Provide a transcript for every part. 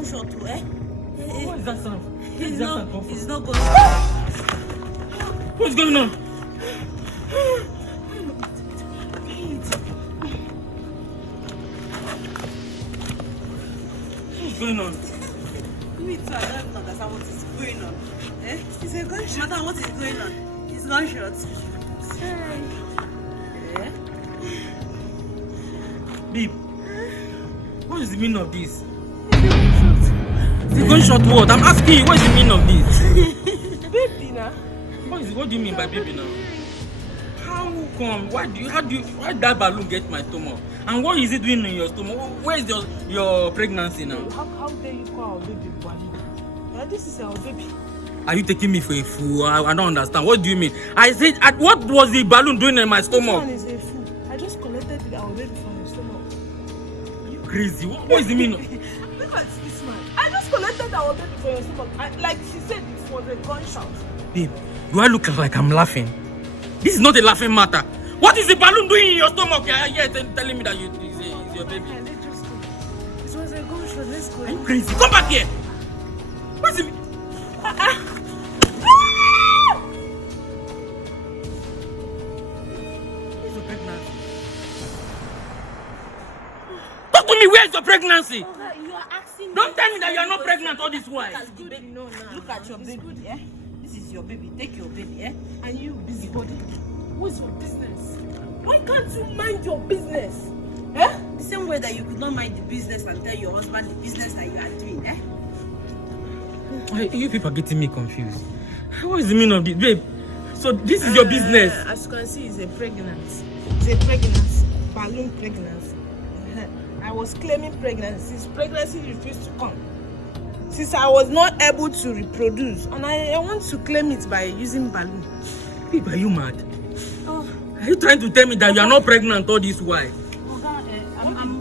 gunshot, eh? What is that sound? It's not gunshot. What's going on? What's going on? Me too, I don't even understand what is going on. Eh? It's a gunshot. Madam, what is going on? It's gunshot. Sorry. Eh? Babe, what is the meaning of this? The gunshot word. I'm asking you, what is the meaning of this? Baby, now. What do you mean by baby now? How come? Why that balloon get my stomach? And what is it doing in your stomach? Where is your pregnancy now? How dare you call our baby balloon? Yeah, this is our baby. Are you taking me for a fool? I don't understand. What do you mean? I said, what was the balloon doing in my stomach? This one is a fool. I just collected our baby from your stomach. Are you crazy? What is the meaning? Look at this man. I just collected our baby from your stomach. Like she said, it was a gunshot. Babe, do I look like I'm laughing? This is not a laughing matter. What is the balloon doing in your stomach? You're telling me that it's your baby. Yeah, let's just go. It was a gunshot. Let's go. Are you crazy? Come back here. What is it? Where's your pregnancy? Talk to me. Where's your pregnancy? Okay, you are asking. Don't tell me that you are not pregnant all this while. Look at the baby. No, now. Look at your baby. Yeah? This is your baby. Take your baby. Yeah? And you, busybody. What's your business? Why can't you mind your business? Eh? The same way that you could not mind the business and tell your husband the business that you are doing. Eh? You people are getting me confused. What is the meaning of this, babe? So this is your business. As you can see, it's a pregnancy. It's a pregnancy. Balloon pregnancy. I was claiming pregnancy since pregnancy refused to come. Since I was not able to reproduce, and I want to claim it by using balloon. Babe, are you mad? Oh. Are you trying to tell me that you are not pregnant all this while? I'm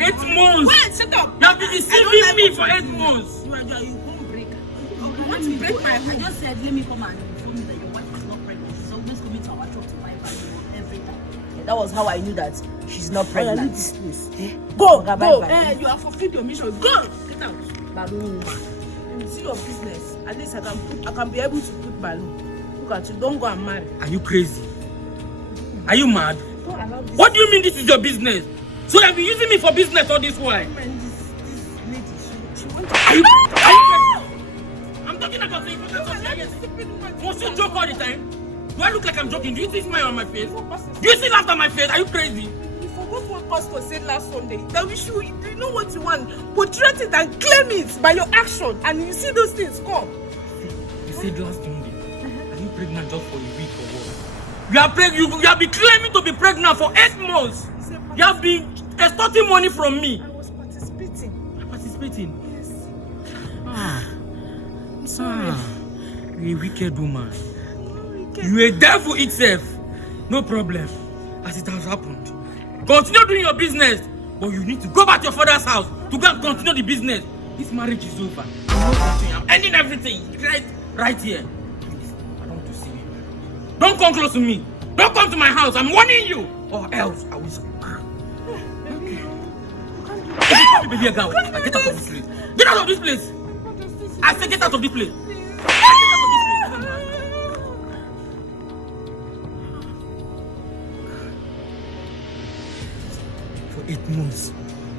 8 months. Wait, shut up. You have been deceiving me for 8 months. You won't break. You want to break my home. I just said, let me come and inform you that your wife is not pregnant. So let's come into our truck to buy balloon every time. That was how I knew that she's not pregnant. This place. Go. You have fulfilled your mission. Go. Get out. Balloon. See your business. At least I can be able to put balloon. Look at you. Don't go and marry. Are you crazy? Are you mad? Don't allow this. What do you mean this is your business? So you have been using me for business all this while? This lady, she wants to. Are you crazy? I'm talking about the importance of serious. Must you joke all the time? Do I look like I'm joking? Do you see smile on my face? Do you see laughter on my face? Are you crazy? You forgot what pastor said last Sunday. That we should, you know what you want, portray it and claim it by your action, and you see those things come. You said last Sunday. Are you pregnant just for a week or what? You have been claiming to be pregnant for 8 months. You have been extorting money from me. I was participating. Participating? Yes. I'm sorry. You're a wicked woman. Wicked. You're a devil itself. No problem. As it has happened. Continue doing your business. But you need to go back to your father's house to go and continue the business. This marriage is over. I'm not continuing. I'm ending everything. Right here. Please, I don't want to see you. Don't come close to me. Don't come to my house. I'm warning you. Or else I will scream. Baby, get out of this place. Get out of this place. I said get out of this place. For 8 months,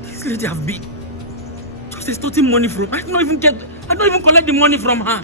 this lady have been just extorting money from. I don't even collect the money from her.